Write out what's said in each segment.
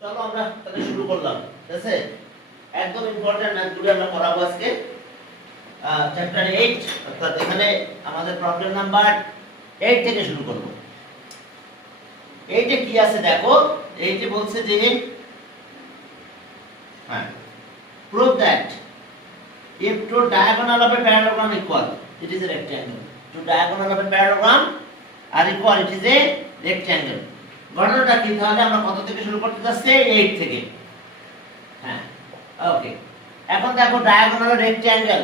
চলো আমরা তাহলে শুরু করলাম। ঠিক আছে, একদম ইম্পর্টেন্ট ম্যাথগুলো আমরা করাবো আজকে। চ্যাপ্টার 8 অর্থাৎ এখানে আমাদের প্রবলেম নাম্বার 8 থেকে শুরু করব। এইটা কি আছে দেখো, এইটা বলছে যে prove that if two diagonal of a parallelogram equal, it is a rectangle. Two diagonal of a parallelogram are equal, it is a rectangle. ঘটনাটা কি, তাহলে আমরা কত থেকে শুরু করতে যাচ্ছি? 8 থেকে। হ্যাঁ, ওকে। এখন দেখো ডায়াগোনাল রেক্ট্যাঙ্গেল,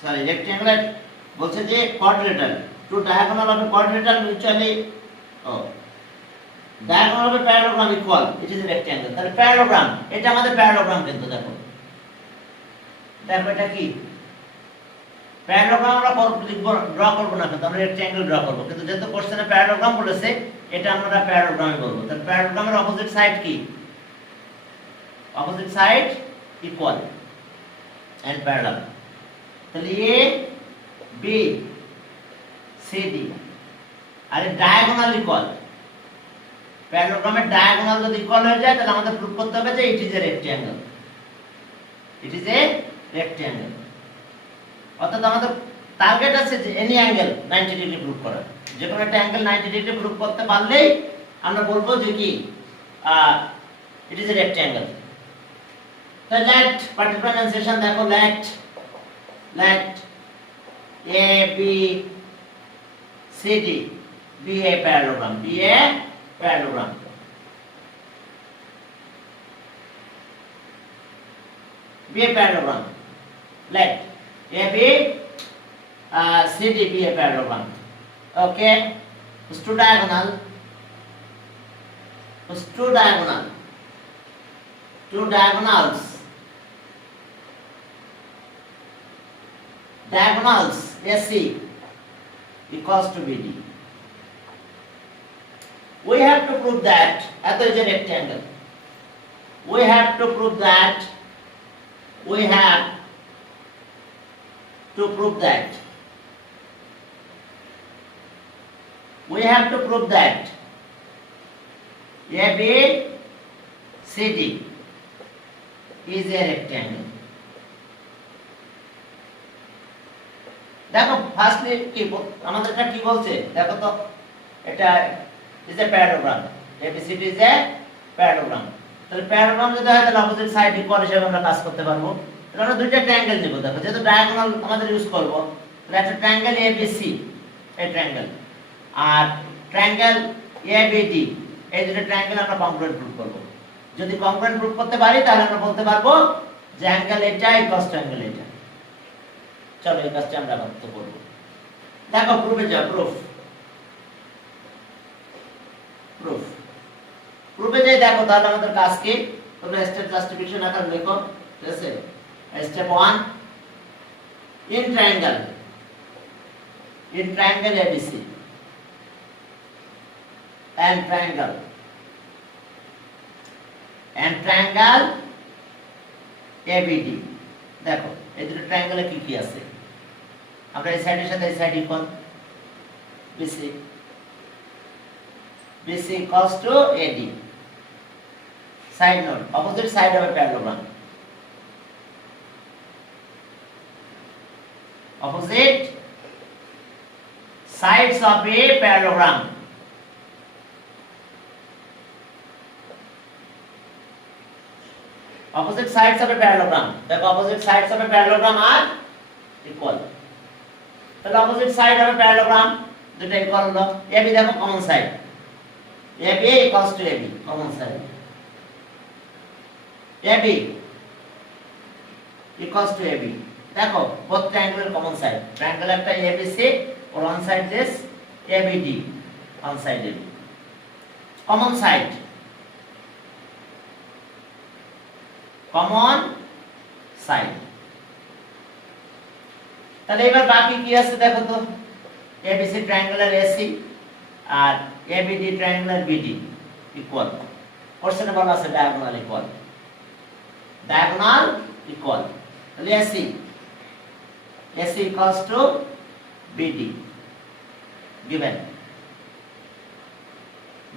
সরি রেক্ট্যাঙ্গুলার বলছে যে quadrilateral, two diagonal of a quadrilateral mutually diagonal of a parallelogram equal, it is a rectangle. তাহলে প্যারালোগ্রাম, এটা আমাদের প্যারালোগ্রাম, কিন্তু দেখো এটা কি প্যারালোগ্রাম। আমরা ড্র করব না, কিন্তু আমরা রেক্ট্যাঙ্গেল ড্র করব, কিন্তু যেহেতু কোশ্চেনে প্যারালোগ্রাম বলেছে এটা আমরা প্যারালোগ্রামই বলবো। তাহলে প্যারালোগ্রামের অপোজিট সাইড কি? Opposite side equal and parallel. তাহলে এ বি সি ডি আর ডায়াগোনাল ইকুয়াল। প্যারালোগ্রামের ডায়াগোনাল যদি ইকুয়াল হয়ে যায় তাহলে আমাদের প্রুফ করতে হবে যে it is a rectangle. It is a rectangle, অর্থাৎ আমাদের টার্গেট আছে যে এনি অ্যাঙ্গেল 90 ডিগ্রি প্রুফ করা। যে কোনো একটা অ্যাঙ্গেল 90 ডিগ্রি প্রুফ করতে পারলেই আমরা বলবো যে কি ইট ইজ এ রেক্ট্যাঙ্গেল। তো লেট পার্টিকুলার মেনশন দেখো, let A B C D be a parallelogram, be a parallelogram. Be a parallelogram. Let AB CD be a parallelogram. Okay. It's two diagonal. It's two diagonal. Two diagonals. Diagonals AC equals to BD. We have to prove that at is a rectangle. We have to prove that. We have to prove that. We have to prove that AB CD is a rectangle. দেখো firstly কি আমাদেরটা কি বলছে দেখো তো, এটা is a parallelogram, ABCD is a parallelogram. তাহলে parallelogram যদি হয় তাহলে অপোজিট সাইড ইকুয়াল হিসেবে আমরা কাজ করতে পারবো। তাহলে আমরা দুইটা ট্রায়াঙ্গেল নেব, দেখো যেহেতু ডায়াগোনাল আমাদের ইউজ করব, তাহলে একটা ট্রায়াঙ্গেল ABC, এই ট্রায়াঙ্গেল, আর ট্রায়াঙ্গেল ABD, এই দুটো ট্রায়াঙ্গেল আমরা কংগ্রুয়েন্ট প্রুফ করব। যদি কংগ্রুয়েন্ট প্রুফ করতে পারি তাহলে আমরা বলতে পারবো যে অ্যাঙ্গেল এটা ইকুয়ালস টু অ্যাঙ্গেল এটা। চলো এই কাজটা আমরা করতে করব। দেখো প্রুফে যাও, প্রুফ প্রুফে যাই। দেখো তাহলে আমাদের কাজ কি, তোমরা স্টেপ জাস্টিফিকেশন আকারে লেখো। ঠিক আছে, স্টেপ 1, in triangle ABC and triangle ABD। দেখো এই দুটো ট্রায়াঙ্গেলে কি কি আছে, আমরা এই সাইডের সাথে এই side equal, BC equals to AD. Side note, opposite side of a parallelogram. Opposite sides of a parallelogram. Opposite sides of a parallelogram. The opposite sides of a parallelogram are equal. The opposite side of a parallelogram, দুটো equal হলো। AB দেখো common side, AB equals to AB, common side. AB equals to AB. দেখো both triangle common side. Triangle একটা ABC or one side this ABD, one side AB. Common side. Common side. তাহলে এবার বাকি কি আছে দেখো তো, ABC triangular AC আর ABD triangular BD equal. কোশ্চেনে বলা আছে diagonal equal. Diagonal equal. তাহলে AC equals to BD given.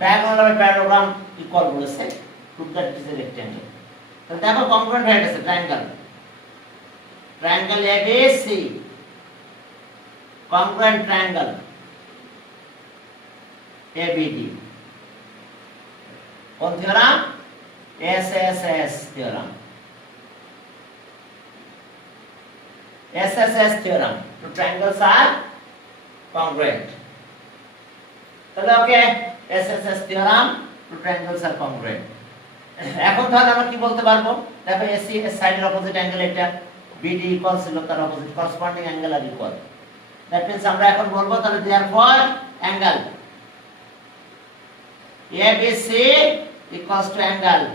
Diagonal of a parallelogram equal বলেছে, prove that it is a rectangle. তো দেখো কংগ্রুয়েন্ট হয়ে গেছে triangle ABC congruent triangle ABD কোন theorem SSS theorem SSS theorem two triangles are congruent তাহলে ওকে SSS theorem two triangles are congruent এখন তাহলে আমরা কি বলতে পারবো দেখো AC এর সাইডের অপোজিট অ্যাঙ্গেল এটা BD ইকুয়াল ছিল তার opposite corresponding angle are equal that means আমরা এখন বলবো তাহলে therefore angle ABC equals to angle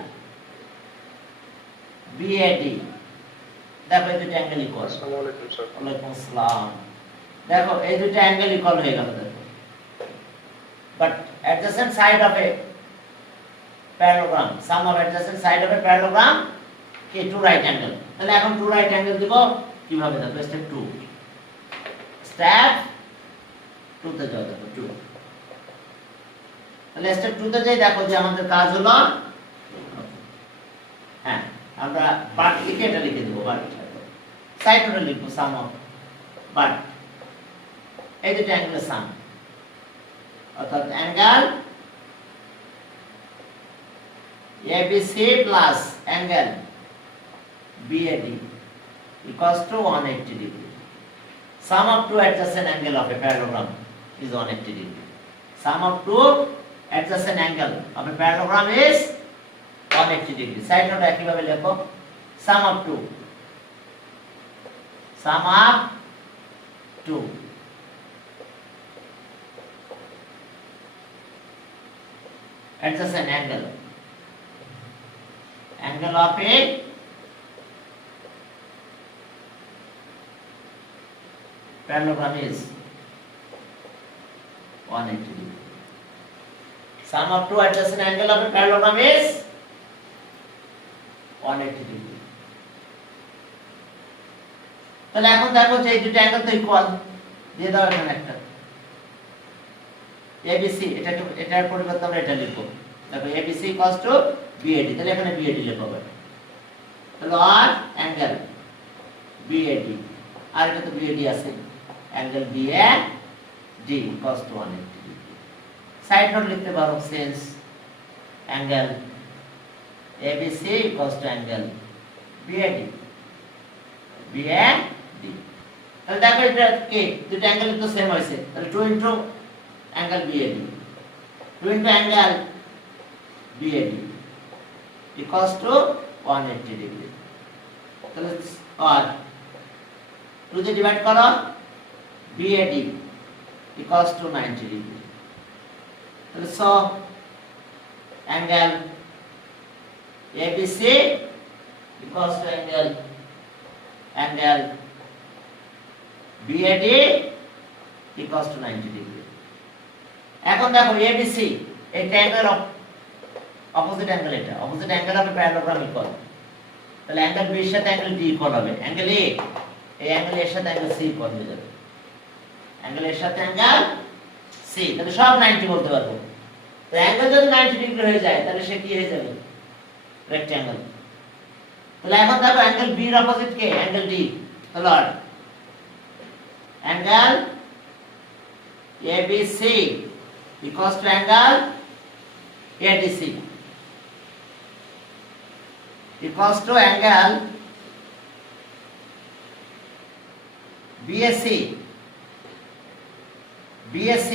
BAD দেখো এই দুটো অ্যাঙ্গেল ইকুয়াল আসসালামু আলাইকুম স্যার ওয়ালাইকুম আসসালাম দেখো এই দুটো অ্যাঙ্গেল ইকুয়াল হয়ে গেল দেখো but adjacent side of a parallelogram sum of adjacent side of a parallelogram কি two right angle তাহলে এখন two right angle দিব কিভাবে দেখো step 2 তে যাও দেখো 2 তাহলে স্টেপ 2 তে যাই দেখো যে আমাদের কাজ হলো হ্যাঁ আমরা বাট লিখে এটা লিখে দেব বাট সাইড নোটে লিখব সাম অফ বাট এই দুটো অ্যাঙ্গেলের সাম অর্থাৎ angle ABC plus angle BAD equals to 180 degree sum of two adjacent angle of a parallelogram is 180 degree sum of two adjacent angle of a parallelogram is 180 degree side note একইভাবে লেখো sum of two adjacent angle of a parallelogram is 180 degree sum of two adjacent angle of a parallelogram is 180 degree তাহলে এখন দেখো যে এই দুটো অ্যাঙ্গেল তো ইকুয়াল দিয়ে দাও এখানে একটা ABC এটার পরিবর্তে আমরা এটা লিখব দেখো ABC BAD তাহলে এখানে BAD লিখব তাহলে আর অ্যাঙ্গেল BAD আর এটা তো BAD আছে angle BAD equals to 180 degree side note লিখতে পারো since angle ABC equals to angle BAD তাহলে দেখো এটা কি দুটো অ্যাঙ্গেল তো সেম হইছে তাহলে 2 into angle BAD 2 into angle BAD equals to 180 degree তাহলে আর 2 দিয়ে ডিভাইড করো BAD equals to 90 degree তাহলে so angle ABC equals to angle BAD equals to 90 degree এখন দেখো ABC এই ট্রায়াঙ্গেল অপোজিট অ্যাঙ্গেল এটা opposite angle of parallelogram equal তাহলে অ্যাঙ্গেল B এর সাথে অ্যাঙ্গেল D ইকুয়াল হবে অ্যাঙ্গেল A এই অ্যাঙ্গেল এর সাথে অ্যাঙ্গেল C ইকুয়াল হয়ে যাবে অ্যাঙ্গেল এর সাথে অ্যাঙ্গেল C তাহলে সব 90 বলতে পারবো তো অ্যাঙ্গেল যদি 90 ডিগ্রি হয়ে যায় তাহলে সে কি হয়ে যাবে rectangle তাহলে এখন দেখো অ্যাঙ্গেল B এর অপোজিট কে অ্যাঙ্গেল D তাহলে angle ABC equals to angle ADC equals to angle BAD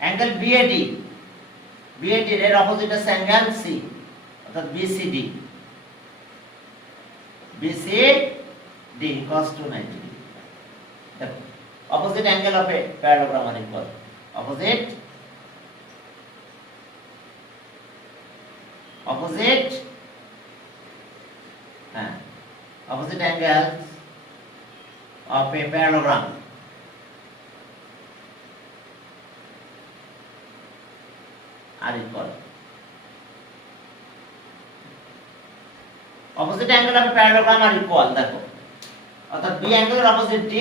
angle BAD এর অপোজিট আছে অ্যাঙ্গেল C অর্থাৎ BCD equals to 90 degree দেখো opposite angle of a parallelogram are equal opposite angles of a parallelogram are equal opposite angle of a parallelogram are equal দেখো অর্থাৎ B অ্যাঙ্গেলের opposite D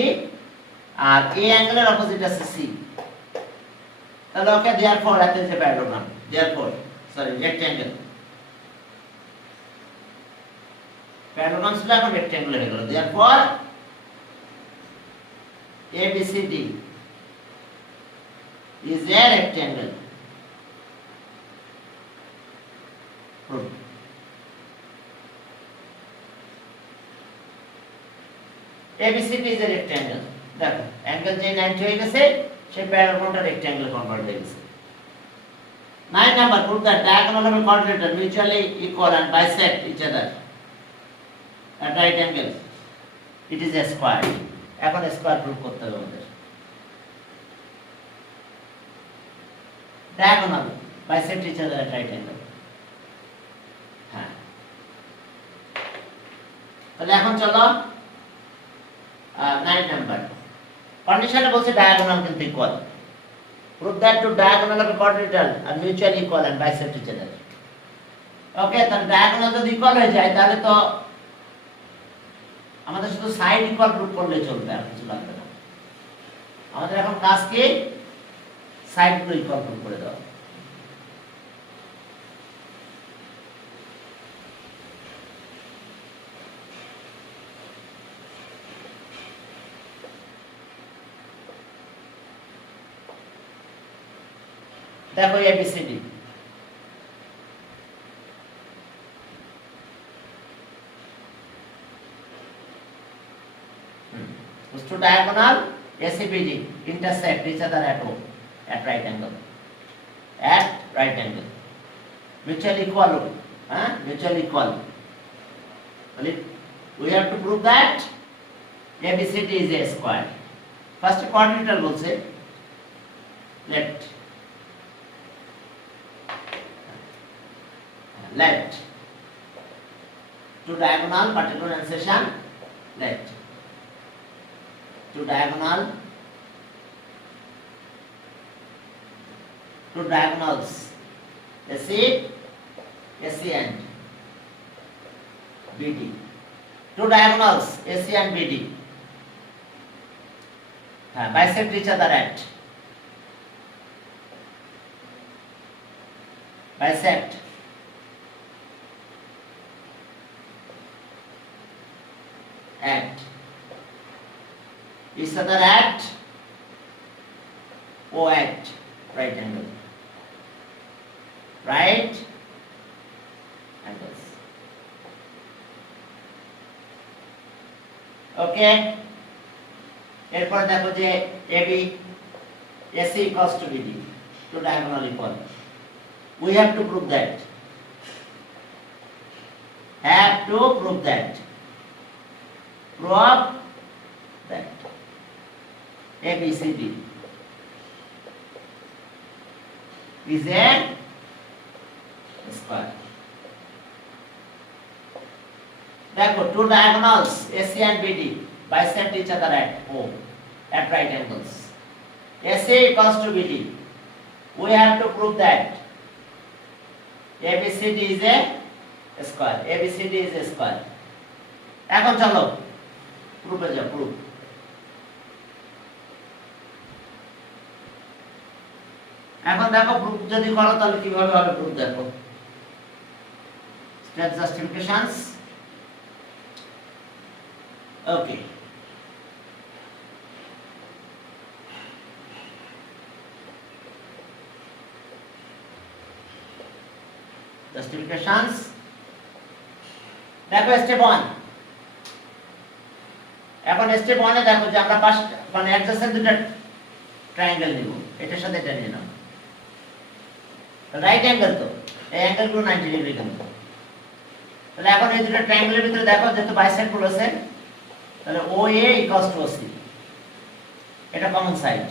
আর A অ্যাঙ্গেলের opposite আছে C তাহলে okay therefore এত যে parallelogram therefore sorry rectangle parallelogram ছিল এখন রেক্ট্যাঙ্গেল হয়ে গেল therefore ABCD is a rectangle. Proof. ABCD is a rectangle. দেখো অ্যাঙ্গেল যে 90 হয়ে গেছে সেই প্যারাগ্রামটা রেক্ট্যাঙ্গেল কনভার্ট হয়ে গেছে 9 number prove that diagonal of a quadrilateral mutually equal and bisect each other at right angle. It is a square. এখন square proof করতে হবে আমাদের diagonal bisect each other at right angle. হ্যাঁ তাহলে এখন চলো 9 নাম্বার কন্ডিশনে বলছে diagonal কিন্তু equal prove that two diagonal of a quadrilateral are mutually equal and bisect each other. ওকে তাহলে diagonal যদি ইকুয়াল হয়ে যায় তাহলে তো আমাদের শুধু সাইড ইকুয়াল প্রুফ করলে চলবে আর কিছু লাগবে না আমাদের এখন কাজ কি সাইডগুলো ইকুয়াল প্রুফ করে দাও দেখো ABCD Those two diagonal ACBD intersect each other at O, at right angle. At right angle. Mutually equal. Mutually equal. Well, we have to prove that ABCD is a square. First quadrilateral will say let two diagonal particular insertion let two diagonals AC and BD two diagonals AC and BD bisect each other at bisect at each other at O at right angle. Right angles. Okay. এরপর দেখো যে AB AC equals to BD two diagonal equal. We have to prove that. Prove that ABCD is a square. দেখো two diagonals AC and BD bisect each other at O at right angles. AC equals to BD. We have to prove that ABCD is a square. ABCD is a square. এখন চলো প্রুফে যাও প্রুফ এখন দেখো প্রুফ যদি করো তাহলে কিভাবে হবে প্রুফ দেখো স্টেপ জাস্টিফিকেশনস ওকে জাস্টিফিকেশনস দেখো স্টেপ 1 এখন স্টেপ 1 এ দেখো যে আমরা পাশ মানে অ্যাডজেসেন্ট দুটো ট্রায়াঙ্গেল নিব এটার সাথে এটা নিয়ে নাও রাইট অ্যাঙ্গেল তো এই অ্যাঙ্গেলগুলো 90 ডিগ্রি কিন্তু তাহলে এখন এই দুটো ট্রায়াঙ্গেলের ভিতরে দেখো যেহেতু বাইসেক্ট করেছে তাহলে OA = OC এটা কমন সাইড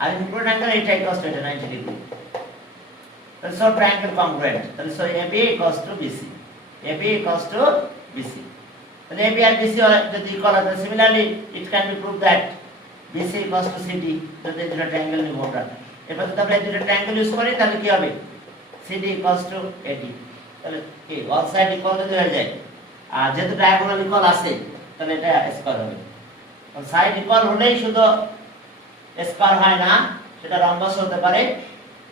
আর ইনক্লুড অ্যাঙ্গেল এটা = এটা 90 ডিগ্রি তাহলে সো ট্রায়াঙ্গেল কংগ্রুয়েন্ট তাহলে so AB = BC AB = BC then AB and BC are যদি ইকুয়াল হয় similarly it can be proved that BC = CD যদি দুটো ট্রায়াঙ্গেল নিব আমরা এবার যদি আমরা দুটো ট্রায়াঙ্গেল ইউজ করি তাহলে কি হবে CD = AD তাহলে কি অল সাইড ইকুয়াল যদি হয়ে যায় আর যেহেতু ডায়াগোনাল ইকুয়াল আছে তাহলে এটা স্কয়ার হবে কারণ সাইড ইকুয়াল হলেই শুধু স্কয়ার হয় না সেটা রম্বাস হতে পারে,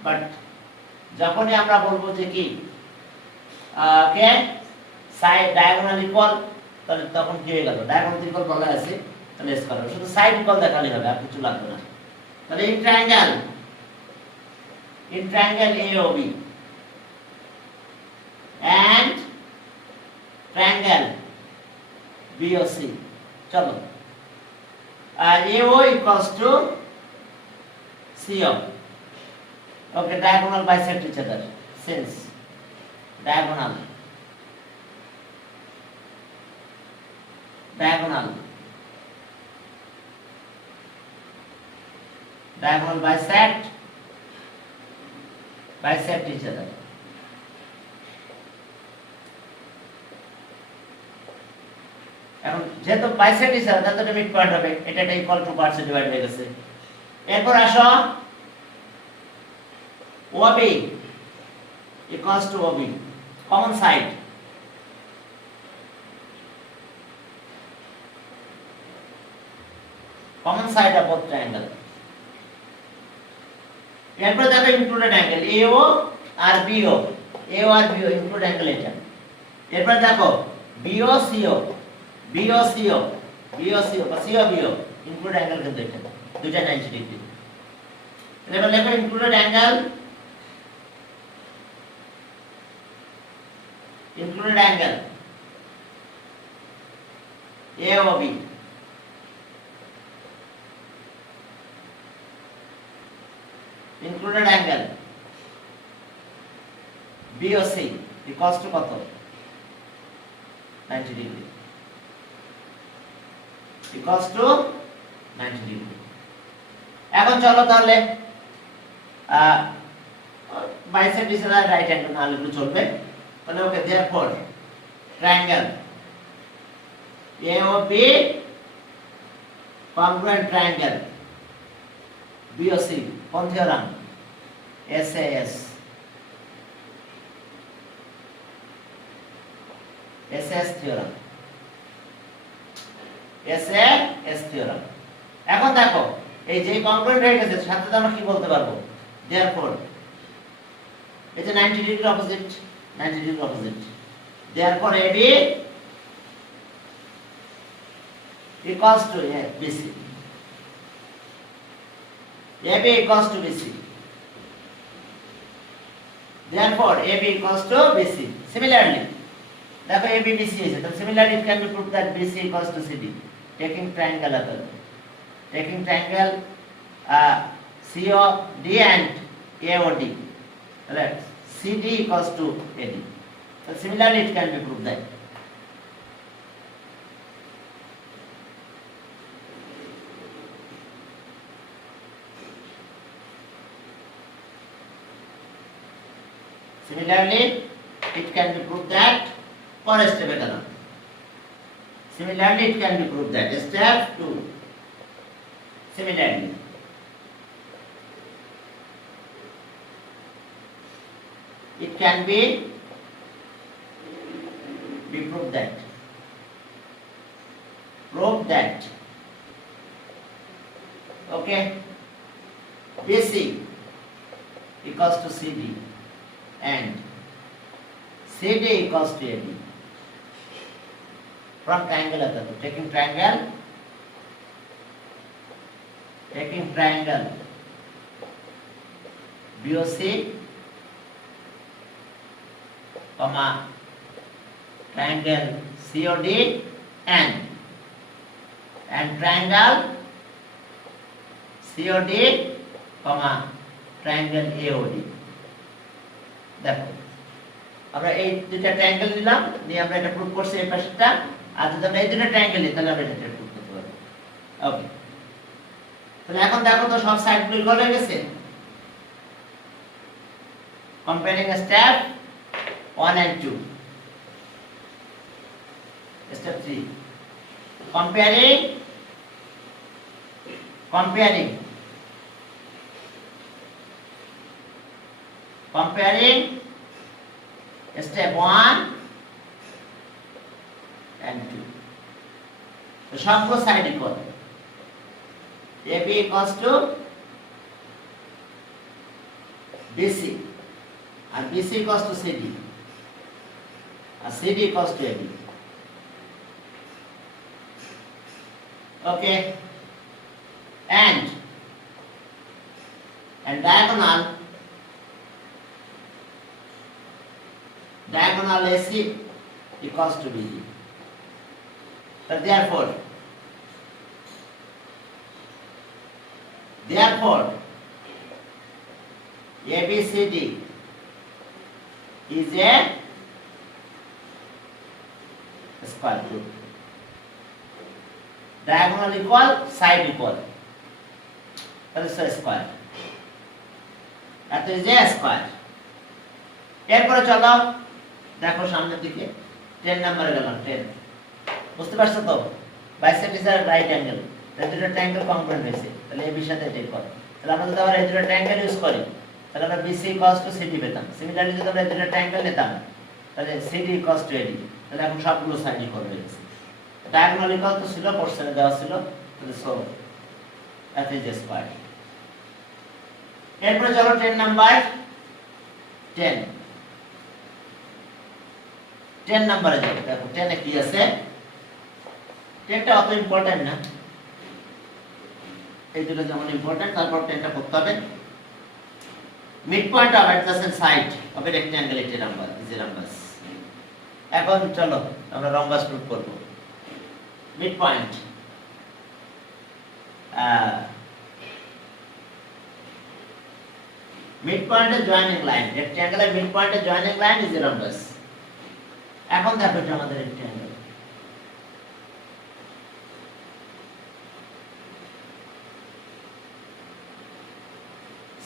বাট যখনই আমরা বলবো যে কি কে সাইড ডায়াগোনাল ইকুয়াল, তাহলে তখন কি হয়ে গেল, ডায়াগোনাল ইকুয়াল বলা আছে, তাহলে এস করবে, শুধু সাইড ইকুয়াল দেখালেই হবে, আর কিছু লাগবে না। তাহলে in triangle AOB and triangle BOC, চলো AO equals to CO. Okay, diagonal bisect each other since diagonal bisect each other. এখন যেহেতু বাইসেক্ট ইজ তাহলে তো মিড পয়েন্ট হবে, এটা একটা ইকুয়াল টু পার্টস ডিভাইড হয়ে গেছে। এরপর আসো OB equals to OB, common side, of both triangle. এরপর দেখো ইনক্লুডেড অ্যাঙ্গেল AO আর BO ইনক্লুড অ্যাঙ্গেল এটা। এরপর দেখো BOCO বা COBO ইনক্লুড অ্যাঙ্গেল কিন্তু এটা দুইটা 90 ডিগ্রি। এবার লেখো included angle AOB included angle BOC equals to কত 90 degree, equals to 90 degree. এখন চলো তাহলে বাইসেক্ট ইজ রাইট অ্যাঙ্গেল নাহলে একটু চলবে, তাহলে okay therefore triangle AOB congruent triangle BOC কোন theorem SAS theorem SAS theorem. এখন দেখো এই যে কংক্রিট হয়ে গেছে সাথে তো আমরা কি বলতে পারবো, therefore এই যে 90 degree opposite therefore AB equals to BC, AB equals to BC, therefore AB equals to BC. Similarly দেখো AB BC is it, similarly it can be proved that BC equals to CD, taking triangle COD and AOD, right? CD equals to AD. So similarly it can be proved that পরের স্টেপে গেলাম। Similarly it can be proved that step 2, similarly it can be proved that okay BC equals to CD and CD equals to AD from triangle taking triangle BOC comma triangle COD and triangle COD comma triangle AOD. দেখো আমরা এই দুইটা ট্রায়াঙ্গেল নিলাম, নিয়ে আমরা এটা প্রুভ করছি এই পাশেরটা, আর যদি আমরা এই দুটো ট্রায়াঙ্গেল নিই তাহলে আমরা এটা প্রুভ করতে পারবো। ওকে, তাহলে এখন দেখো তো সব সাইডগুলো ইকুয়াল হয়ে গেছে। কম্পেয়ারিং স্টেপ 1 and 2, step 3 comparing step 1 and 2, তো সবগুলো side equal, AB equals to BC, and BC equals to CD, and CD equals to AB. Okay, and diagonal AC equals to BD. So therefore ABCD is a square group. Diagonal equal, side equal. That is a square. That is a square. এরপরে চলো দেখো সামনের দিকে 10 নম্বরে গেলাম 10 বুঝতে পারছো তো bisect is a right angle তাহলে দুটো ট্রায়াঙ্গেল কংগ্রুয়েন্ট হয়েছে তাহলে এবি সাথে এটাই কর তাহলে আমরা যদি আবার এই দুটো ট্রায়াঙ্গেল ইউজ করি তাহলে আমরা BC = CD পেতাম সিমিলারলি যদি আমরা এই দুটো ট্রায়াঙ্গেল নিতাম তাহলে CD = AD তাহলে এখন সবগুলো সাইড ইকুয়াল হয়ে গেছে ডায়াগোনাল ইকুয়াল তো ছিল কোশ্চেনে দেওয়া ছিল তাহলে so that is a square এরপরে চলো 10 নাম্বার 10 নম্বরে যাও দেখো 10 এ কি আছে 10 টা অত ইম্পর্টেন্ট না এই দুটো যেমন ইম্পর্টেন্ট তারপর 10 টা করতে হবে mid point of adjacent side of a rectangle is a rhombus এখন চলো আমরা রম্বাস প্রুফ করব mid point midpoint joining line rectangular midpoint joining line is a rhombus এখন দেখো এটা আমাদের rectangle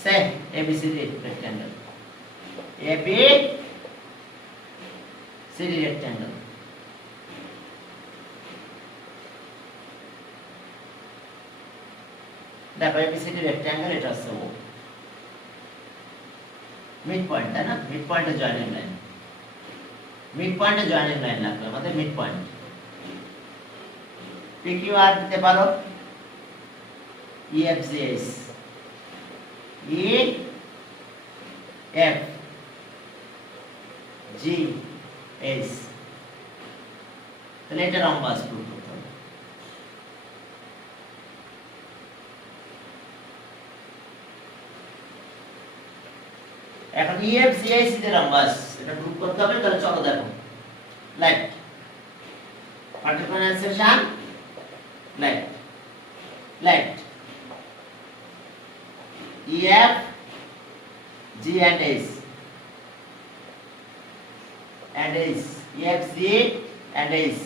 say ABCD rectangle ABCD rectangle দেখো ABCD rectangle এটা আছে ও midpoint है ना midpoint joining line midpoint joining line লাগবে আমাদের midpoint PQR দিতে পারো EFGS EFGS তাহলে এটা রম্বাস প্রুফ করতে হবে এখন EFGS এর রম্বাস এটা প্রুফ করতে হবে তাহলে চলো দেখো left particular section left EF G and H EFG and H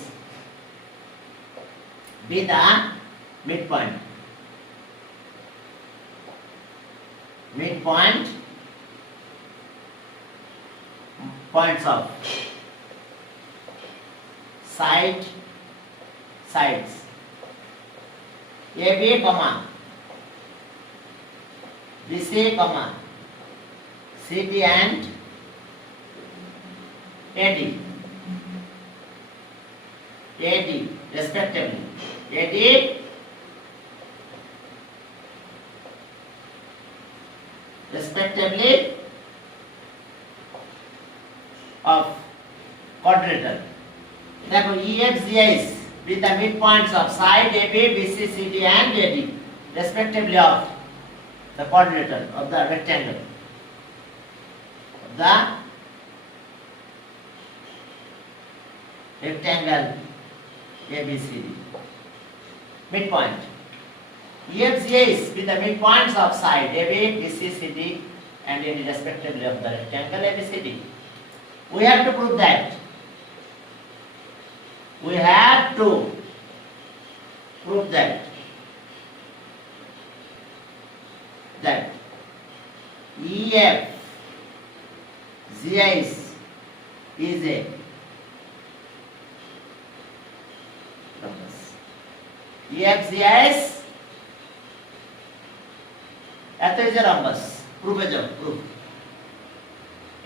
be the midpoint points of sides AB comma BC comma CD and AD respectively AD respectively of quadrilateral देखो EFGS with the midpoints of side AB BC CD and AD respectively of the quadrilateral of the rectangle ABCD midpoint EFGS with the midpoints of side AB BC CD and AD respectively of the rectangle ABCD we have to prove that EFGS is a rhombus. EFGS এত is a rhombus. Proof এ যাও proof.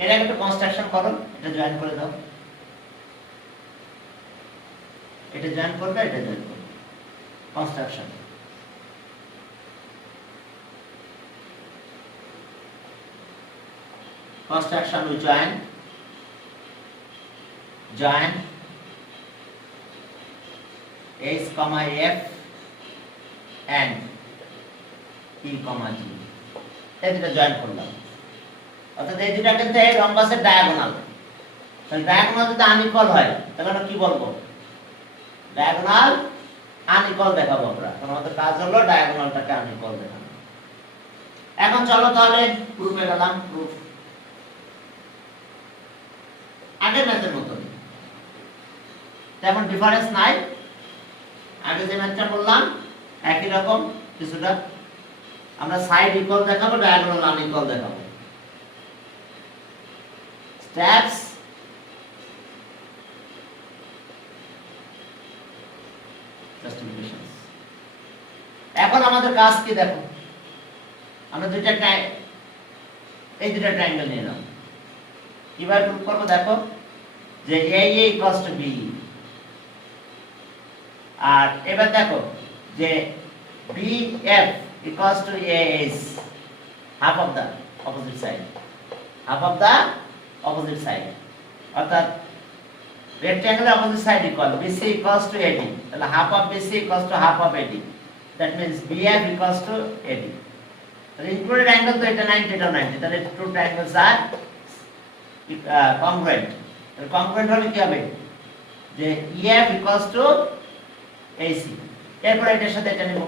এর আগে একটা কনস্ট্রাকশন করো এটা জয়েন করে দাও এটা জয়েন করবে এটা জয়েন করবে construction First action we join H comma F and E comma G এই দুটো জয়েন করলাম অর্থাৎ এই দুটো কিন্তু এই রম্বাসের ডায়াগোনাল তাহলে ডায়াগোনাল যদি আনইকুয়াল হয় তাহলে আমরা কি বলবো ডায়াগোনাল আনইকুয়াল দেখাবো আমরা কারণ আমাদের কাজ হলো ডায়াগোনালটাকে আনইকুয়াল দেখানো এখন চলো তাহলে প্রুফে গেলাম প্রুফ আগের ম্যাথের মতন তেমন ডিফারেন্স নাই আগে যে ম্যাথটা করলাম একই রকম কিছুটা আমরা সাইড ইকুয়াল দেখাবো ডায়াগোনাল আনইকুয়াল দেখাবো স্টেপস জাস্টিফিকেশনস এখন আমাদের কাজ কি দেখো আমরা এই দুইটা ট্রায়াঙ্গেল নিলাম কিভাবে প্রুফ করব দেখো যে AA = B আর এবার দেখো যে BF = AS half of the opposite side অর্থাৎ rectangle opposite side equal BC = AD তাহলে half of BC = half of AD that means BF = AD তাহলে included angle তো এটা 90 এটা 90 তাহলে two triangles are congruent তাহলে congruent হলে কি হবে যে EF = AC এরপর এটার সাথে এটা নিব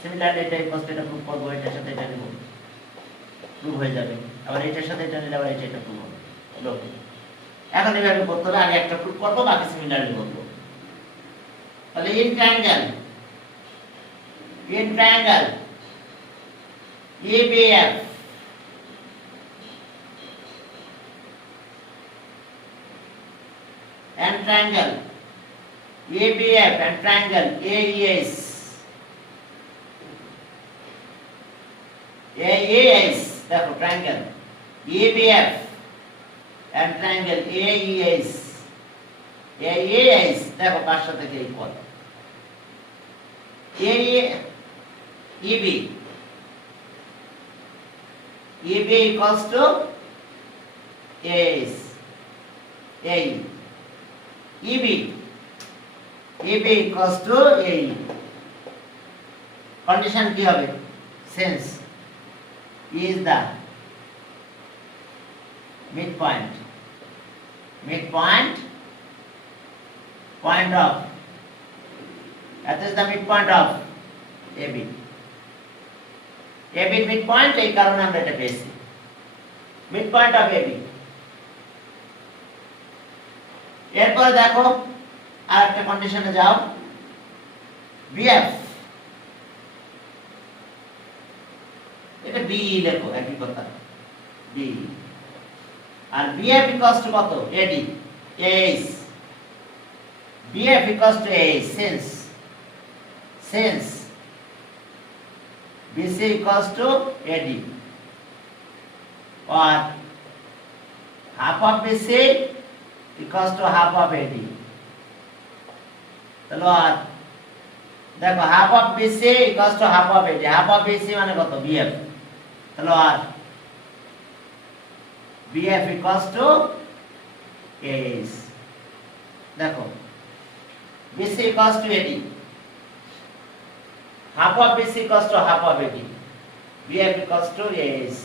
সিমিলারলি এটা এটা প্রুফ করব এটার সাথে এটা নিব প্রুফ হয়ে যাবে আবার এটার সাথে এটা নিলে আবার এটা প্রুফ হবে হলো এখন এভাবে করতে হবে আগে একটা প্রুফ করব বাকি সিমিলারলি করব তাহলে in triangle ABF and triangle ABF and triangle AES দেখো triangle ABF and triangle AES দেখো কার সাথে কি equal EB equals to AS AE EB equals to AE condition কি হবে since E is the midpoint of that is the midpoint of AB midpoint এই কারণে আমরা এটা পেয়েছি midpoint of AB এরপর দেখো আরেকটা কন্ডিশনে যাও BF এটা B লেখো একই কথা B আর BF equals to কত AD AS BF equals to AS since BC equals to AD or half of BC equals to half of AD তাহলে দেখো half of BC equals to half of AD half of BC মানে কত BF তাহলে BF equals to AS দেখো BC equals to AD half of BC equals to half of AD BF equals to AS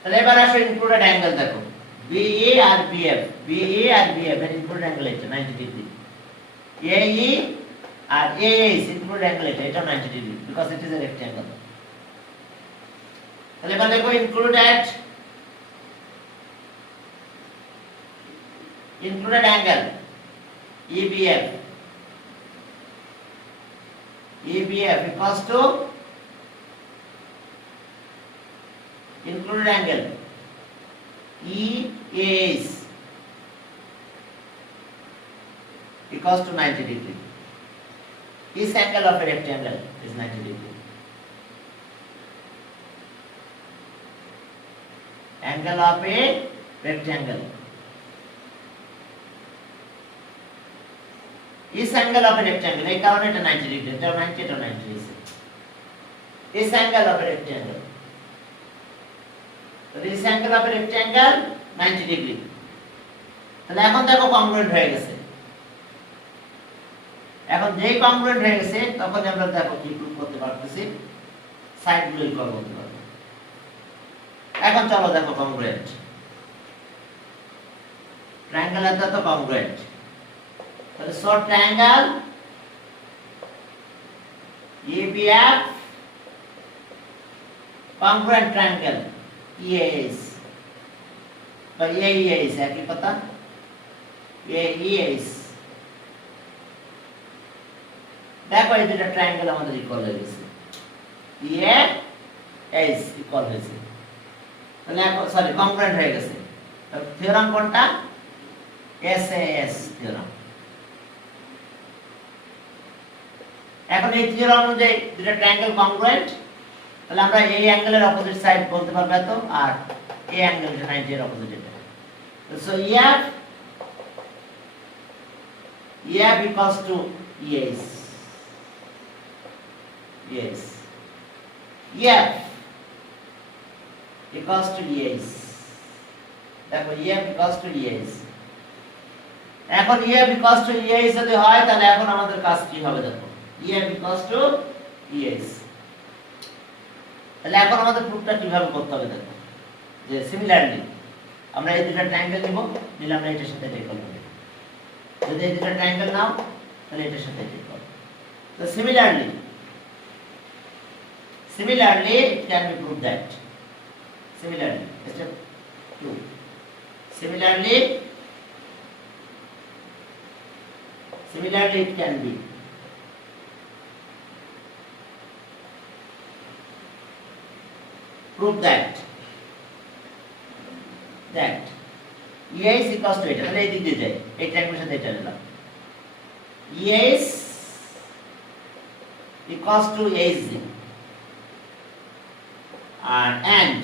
তাহলে এবার আসো included angle দেখো BE আর BF এর included angle এটা 90 ডিগ্রি AE আর AS ইনক্লুডেড অ্যাঙ্গেল এটা 90 degree because it is a rectangle তাহলে এবার দেখো included angle EBF equals to included angle EAS equals to 90 degree. This angle of a rectangle is 90 degree. Angle of a rectangle. This angle of a rectangle, এই কারণে এটা 90 ডিগ্রি, এটা 90 এটা 90 degree. This angle of a rectangle this angle of a rectangle 90 ডিগ্রি। তাহলে এখন দেখো কংগ্রুয়েন্ট হয়ে গেছে। এখন যেই কংগ্রুয়েন্ট হয়ে গেছে তখন আমরা দেখো কি প্রুফ করতে পারতেছি, সাইডগুলো ইকুয়াল করতে পারবো। এখন চলো দেখো কংগ্রুয়েন্ট। ট্রায়াঙ্গেল এর তো কংগ্রুয়েন্ট। তাহলে so triangle ABF congruent triangle EAS বা AEAS একই কথা, AEAS। দেখো এই দুটো ট্রায়াঙ্গেল আমাদের ইকুয়াল হয়ে গেছে, EAS ইকুয়াল হয়েছে। তাহলে এখন সরি কংগ্রুয়েন্ট হয়ে গেছে। থিওরাম কোনটা? SAS theorem. এখন এই থিওরাম অনুযায়ী দুটো ট্রায়াঙ্গেল কংগ্রুয়েন্ট, তাহলে আমরা এই অ্যাঙ্গেলের অপোজিট সাইড বলতে পারবো এত, আর এই অ্যাঙ্গেলটা 90 এর অপোজিট এটা। So EF equals to EAS, yes, EF equals to EAS। দেখো EF equals to EAS। এখন EF equals to EAS যদি হয় তাহলে এখন আমাদের কাজ কি হবে দেখো, EF equals to EAS। তাহলে এখন আমাদের প্রুফটা কিভাবে করতে হবে দেখো, যে সিমিলারলি আমরা এই দুটো ট্রায়াঙ্গেল নিব, নিলে আমরা এটার সাথে এটা ইকুয়াল হবে। যদি এই দুটো ট্রায়াঙ্গেল নাও তাহলে এটার সাথে এটা ইকুয়াল। তো similarly it can be proved that similarly step 2 similarly it can be prove that EAS equals to এটা, তাহলে এই দিক দিয়ে যাই, এই ট্রায়াঙ্গেলের সাথে এটা নিলাম, EAS equals to AZ and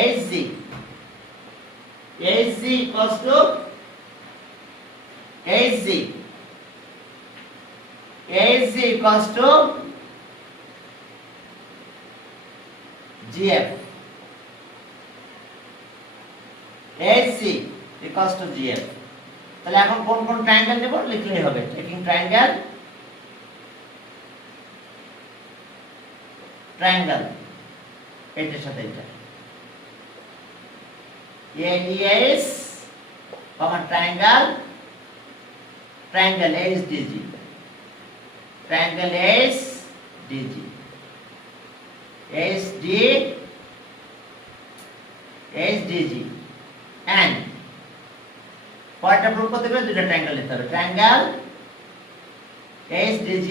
AZ equals to AZ equals to GF, AC equals to GF। তাহলে এখন কোন কোন ট্রায়াঙ্গেল নেব লিখলেই হবে, টেকিং ট্রায়াঙ্গেল এটার সাথে এটা, AES common triangle ASDG, triangle ASDG, ASDG and কয়টা প্রুফ করতে হবে, দুটো ট্রায়াঙ্গেল নিতে হবে, ট্রায়াঙ্গেল ASDG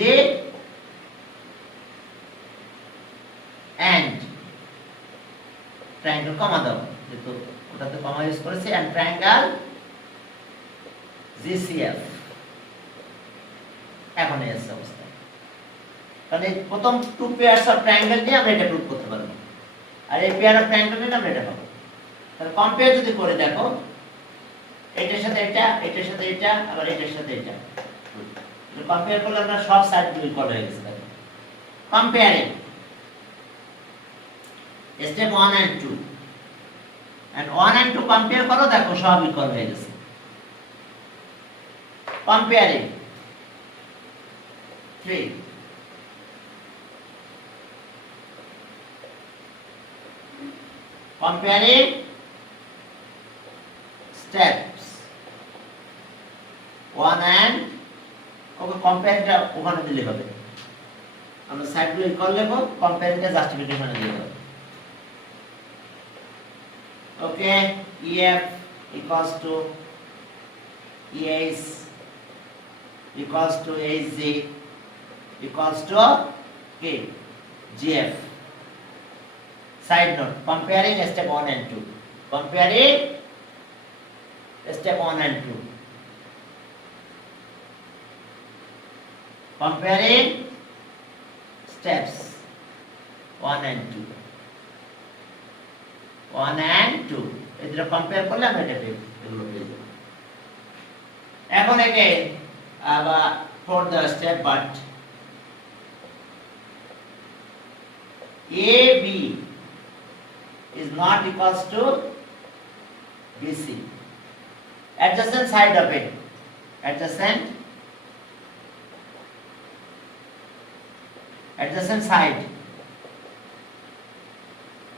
and ট্রায়াঙ্গেল কমা দাও, যেহেতু ওটাতে কমা ইউজ করেছি, and ট্রায়াঙ্গেল GCF। এখন এই অবস্থা, তাহলে প্রথম টু পেয়ারস অফ ট্রায়াঙ্গেল নিয়ে আমরা এটা প্রুভ করতে পারবো, আর এই পেয়ার অফ ট্রায়াঙ্গেল নিয়ে আমরা এটা পাবো। তাহলে কম্পেয়ার যদি করে দেখো, এটার সাথে এটা, এটার সাথে এটা, আবার এটার সাথে এটা, কম্পেয়ার করলে আমরা সব সাইডগুলো ইকুয়াল হয়ে গেছে। দেখো কম্পেয়ারিং স্টেপ 1 and 2 and 1 and 2 কম্পেয়ার করো, দেখো সব ইকুয়াল হয়ে গেছে। কম্পেয়ারিং 3 comparing steps 1 and ওকে কম্পেয়ারটা ওখানে দিলে হবে, আমরা সাইডগুলো ইকুয়াল লিখব, কম্পেয়ারিংটা জাস্টিফিকেশনে দিয়ে দেব। ওকে, EF equals to EAS equals to AZ equals to K GF। Side note, comparing step 1 and 2, comparing step 1 and 2, comparing steps 1 and 2, 1 and 2 এগুলো কম্পেয়ার করলে আমরা এটা এগুলো পেয়ে যাব। এখন again for the step, but AB is not equals to BC. Adjacent side of it. Adjacent side.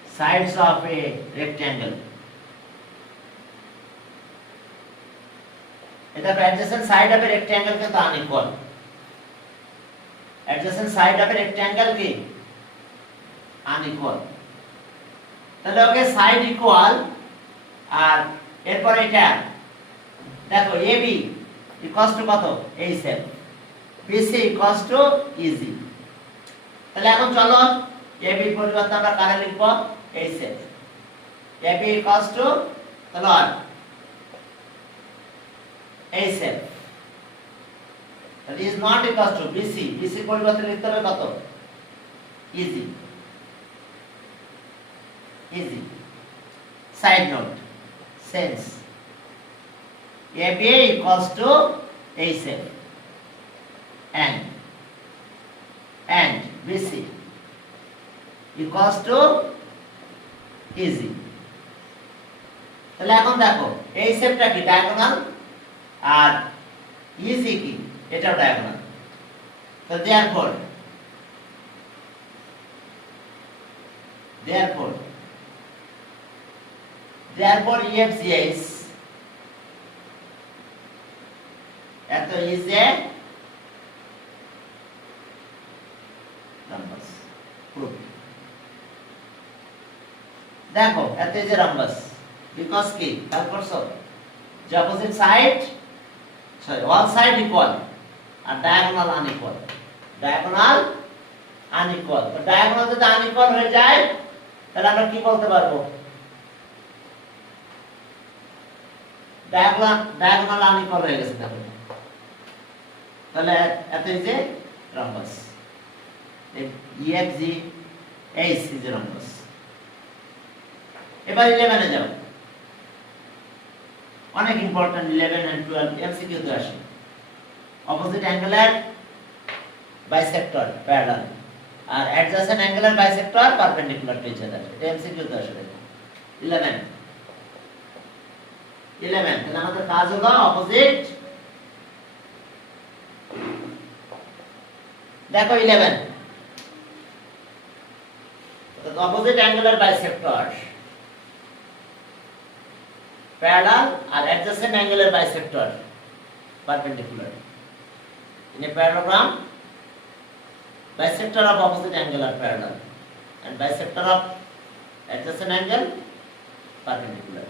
Sides of a rectangle. देखो adjacent side of a rectangle के तो unequal. Adjacent side of a rectangle की unequal. তাহলে ওকে side equal আর এরপর এটা দেখো AB equals to কত এই সেল BC ইকুয়ালস টু EG তাহলে এখন চলো AB এর পরিবর্তে আমরা কারে লিখব এই সেল AB ইকুয়ালস টু তাহলে এই সেল তাহলে is not equals to BC BC এর পরিবর্তে লিখতে হবে কত EG easy side note sense ABA equals to ACL and BC equals to EG তাহলে এখন দেখো এই সেটটা কি ডায়াগোনাল আর EG কি এটাও ডায়াগোনাল তো therefore EFGS এত is a rhombus proof দেখো এত is a rhombus because কি খেয়াল করছো যে opposite side all side equal আর diagonal unequal তো diagonal যদি unequal হয়ে যায় তাহলে আমরা কি বলতে পারবো diagonal unequal হয়ে গেছে দেখো তাহলে এত is a rhombus EFG H is a rhombus এবার 11 এ যাও অনেক ইম্পর্টেন্ট 11 and 12 MCQ তে আসে অপোজিট অ্যাঙ্গুলার বাইসেক্টর প্যারালাল আর adjacent angular bisector perpendicular to each other এটা MCQ তে আসে দেখো 11 তাহলে আমাদের কাজ হলো অপোজিট দেখো 11 তো opposite angular bisector parallel or adjacent angular bisector perpendicular in a parallelogram bisector of opposite angle are parallel and bisector of adjacent angle perpendicular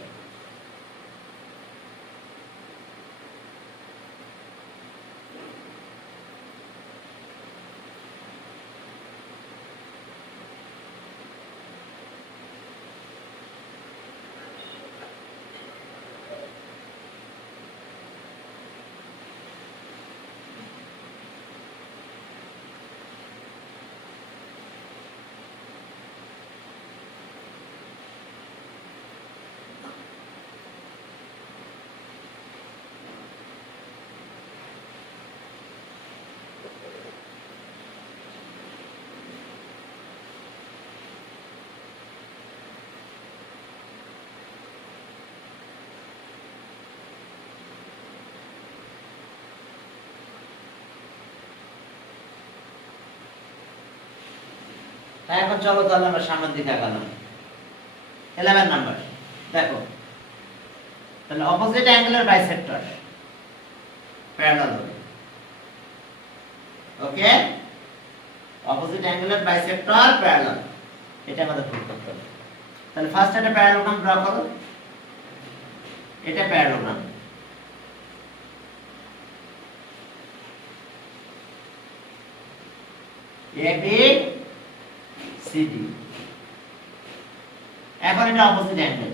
এখন চলো তাহলে আমরা সামনের দিকে আগালাম 11 নাম্বার দেখো তাহলে অপোজিট অ্যাঙ্গুলার বাইসেক্টর প্যারালাল হবে ওকে অপোজিট অ্যাঙ্গুলার বাইসেক্টর প্যারালাল এটা আমাদের প্রুফ করতে হবে তাহলে ফার্স্ট একটা প্যারালোগ্রাম ড্র করো এটা প্যারালোগ্রাম AB CD এখন এটা অপোজিট অ্যাঙ্গেল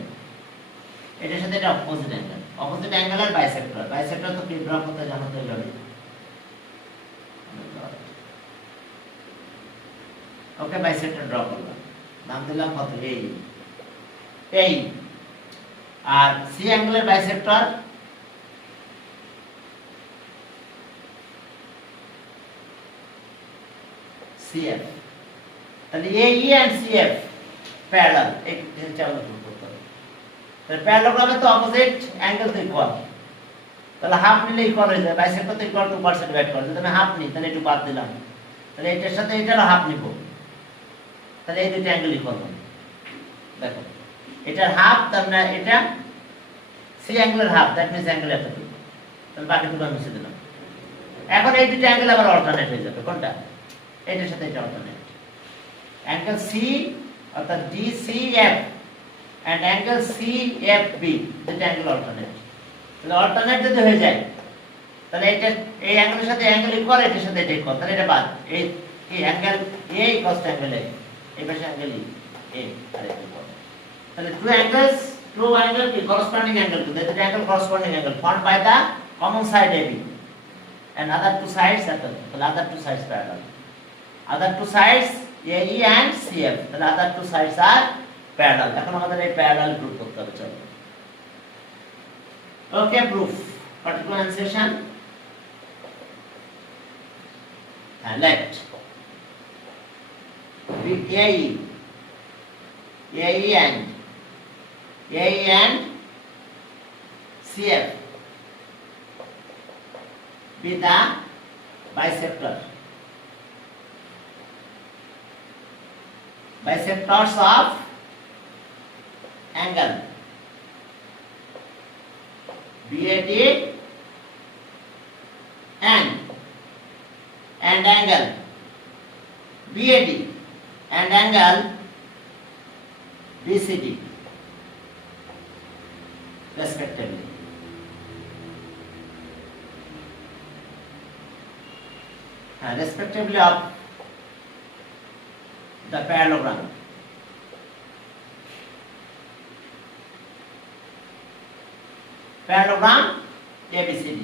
এটার সাথে এটা অপোজিট অ্যাঙ্গেল আর বাইসেক্টর তো কি ড্র করতে জানো তো এইভাবে ওকে বাইসেক্টর ড্র করলাম নাম দিলাম কত এই আর সি অ্যাঙ্গেলের বাইসেক্টর CF তাহলে AE and CF প্যারালাল, এই জিনিসটা আমরা প্রুভ করতে হবে। তাহলে প্যারালোগ্রামে তো অপোজিট অ্যাঙ্গেল তো ইকুয়াল, তাহলে হাফ নিলে ইকুয়াল হয়ে যায়, বাইসেক্টর তো ইকুয়াল টু পার্সেন্ট ডিভাইড করে, যদি আমি হাফ নিই তাহলে একটু বাদ দিলাম, তাহলে এটার সাথে এটারও হাফ নিব, তাহলে এই দুটো অ্যাঙ্গেল ইকুয়াল হবে। দেখো এটার হাফ, তার মানে এটা সি অ্যাঙ্গেলের হাফ, দ্যাট মিন্স অ্যাঙ্গেল এতটুকু, তাহলে বাকিটুকু আমি মুছে দিলাম। এখন এই দুটো অ্যাঙ্গেল আবার অল্টারনেট হয়ে যাবে, কোনটা? এটার সাথে এটা অল্টারনেট। অ্যাঙ্গেল সি অর্থাৎ DCF and angle CFB, দুটো অ্যাঙ্গেল অল্টারনেট। তাহলে অল্টারনেট যদি হয়ে যায় তাহলে এটা এই অ্যাঙ্গেলের সাথে অ্যাঙ্গেল ইকুয়াল, এটার সাথে এটা ইকুয়াল, তাহলে এটা বাদ। এই angle A equals to angle A, এই পাশে অ্যাঙ্গেল A আর এটা ইকুয়াল। তাহলে টু অ্যাঙ্গেল কি corresponding angle to that angle, corresponding angle formed by the common side AB and other two sides তাহলে other two sides parallel, other two sides AE and CF, তাহলে other two sides are parallel। এখন আমাদের এই parallel proof করতে হবে, চলো। ওকে, proof particular sensation and let AE and CF be the bisectors of angle BAD and angle BAD and angle BCD respectively. Respectively of the parallelogram. Parallelogram ABCD.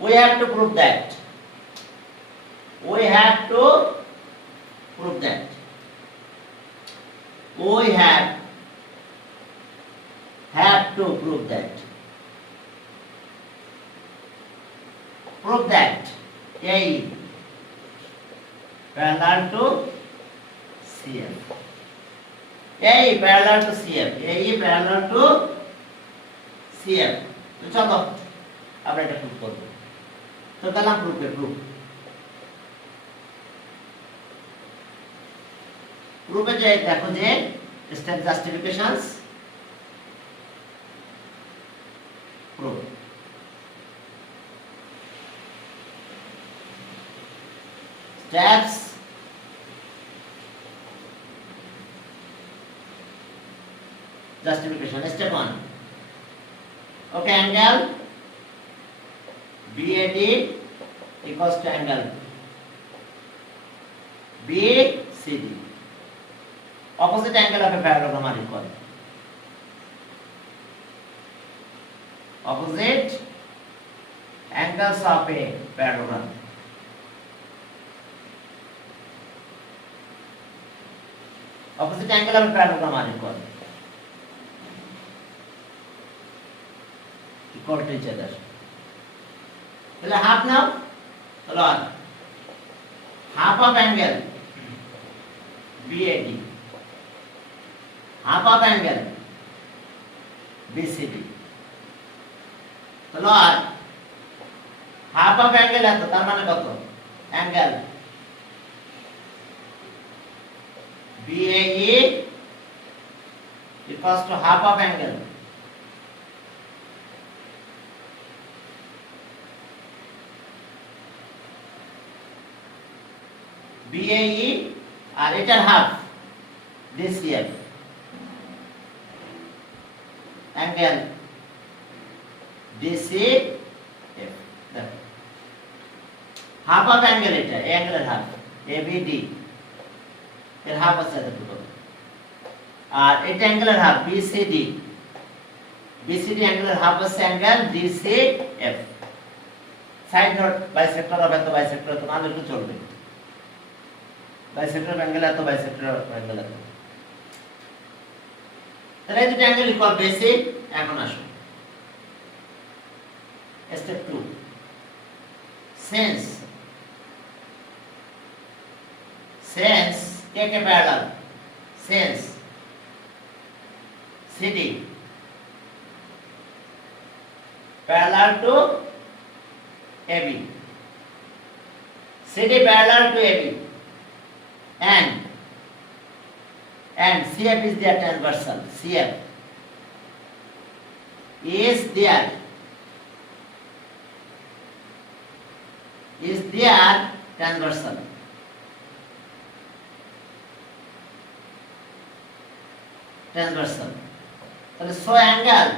We have to prove that. We have to prove that AE parallel to CF, AE parallel to CF, তো চলো আমরা এটা প্রুভ করব। তো গেলাম প্রুফে যে দেখো যে step justifications proof. Steps justification. Step 1. Okay, angle BAD equals to angle BCD. Opposite angle of a parallelogram are equal. Opposite angles of a parallelogram. Opposite angle of a parallelogram are equal to each other. তাহলে হাফ নাও, চলো half of angle BAD, half of angle BCD, চলো half of angle এত, তার মানে কত? angle BAE equals to half of angle BAE আর এটার half DCF, angle DCF, দেখো half of angle, এটা অ্যাঙ্গেলের হাফ ABD এর হাফ আছে এতটুকু, আর এটা অ্যাঙ্গেলের হাফ BCD অ্যাঙ্গেলের হাফ আছে angle DCF। Side note, bisector হবে তো বাইসেক্টর তো না লিখলে চলবে, বাইসেক্টর অ্যাঙ্গেল এত, বাইসেক্টর অ্যাঙ্গেল এত, তাহলে এই দুটো অ্যাঙ্গেল ইকুয়াল বেসিক। এখন আসো স্টেপ 2, since since K K parallel since CD parallel to AB CD parallel to AB and CF is their transversal CF is their transversal তাহলে সো অ্যাঙ্গেল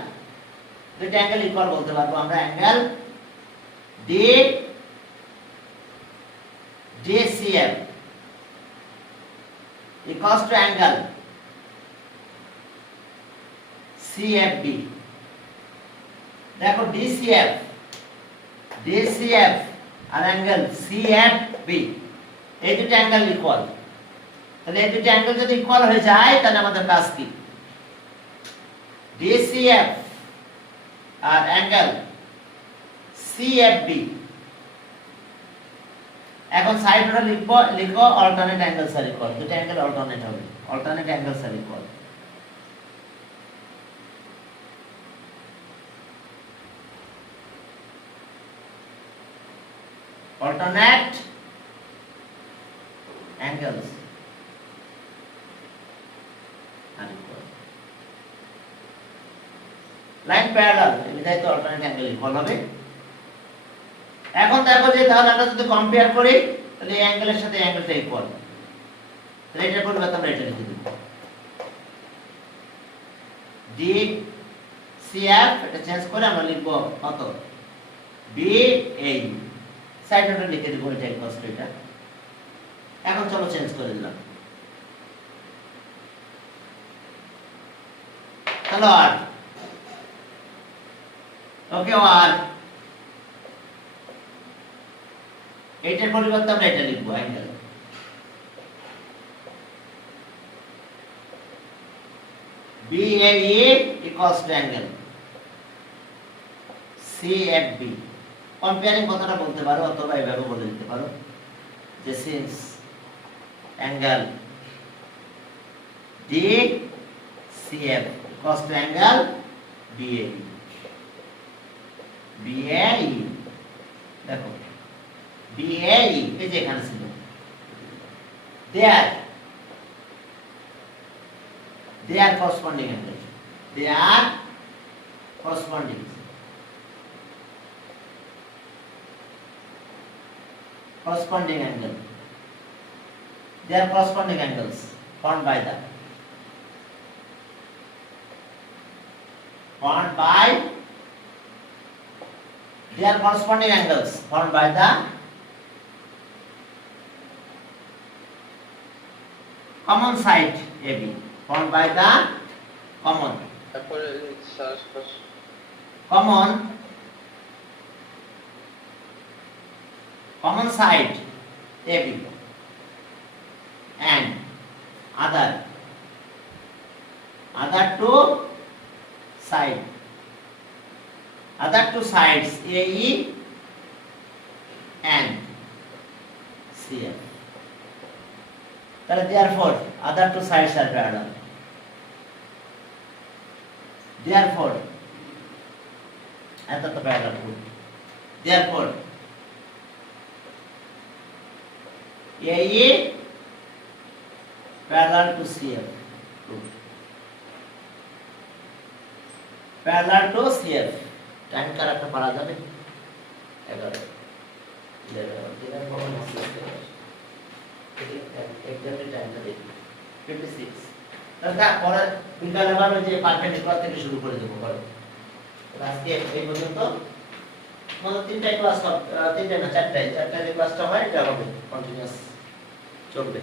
দুইটা angle equal বলতে পারবো আমরা angle D DCF equals to angle CFB দেখো DCF আর angle CFB এই দুটো angle equal তাহলে এই দুটো অ্যাঙ্গেল যদি ইকুয়াল হয়ে যায় তাহলে আমাদের কাজ কি DCF আর অ্যাঙ্গেল CFB এখন সাইডটা লিখো অল্টারনেট অ্যাঙ্গেলস আর ইকুয়াল দুটো অ্যাঙ্গেল অল্টারনেট হবে alternate angles are equal alternate angles are equal line parallel এটাই তো alternate angle ইকুয়াল হবে এখন দেখো যে তাহলে আমরা যদি কম্পেয়ার করি তাহলে এই অ্যাঙ্গেলের সাথে অ্যাঙ্গেলটা ইকুয়াল তাহলে এটা পরিবর্তন আমরা এটা লিখে দেব DCF এটা চেঞ্জ করে আমরা লিখব কত BA সাইডটা লিখে দেব এটা ইকুয়াল টু এটা এখন চলো চেঞ্জ করে দিলাম হ্যালো আর ওকে আর এটার পরিবর্তে আমরা এটা লিখব angle BAE equals to angle CFB comparing কথাটা বলতে পারো অথবা এভাবে বলে দিতে পারো যে since angle DCF equals to angle BAE দেখো BAE এই যে এখানে ছিল they are corresponding angles they are corresponding angle they are corresponding angles formed by their corresponding angles formed by the common side AB formed by the common side AB and other two sides AE and CF তাহলে therefore other two sides are parallel therefore and the parallel group therefore AE parallel to CF group parallel to CF time কারেক্টটা পারা যাবে 11 দিনের কমন আছে এক্সাক্টলি টাইমটা দেখি 56 তারপরে বিকালে আবার ওই যে পারপেন্ডিকুলার থেকে শুরু করে দেব করো আজকে এই পর্যন্ত মানে তিনটা ক্লাস হবে তিনটা না চারটায় যে ক্লাসটা হয় এটা হবে কন্টিনিউয়াস চলবে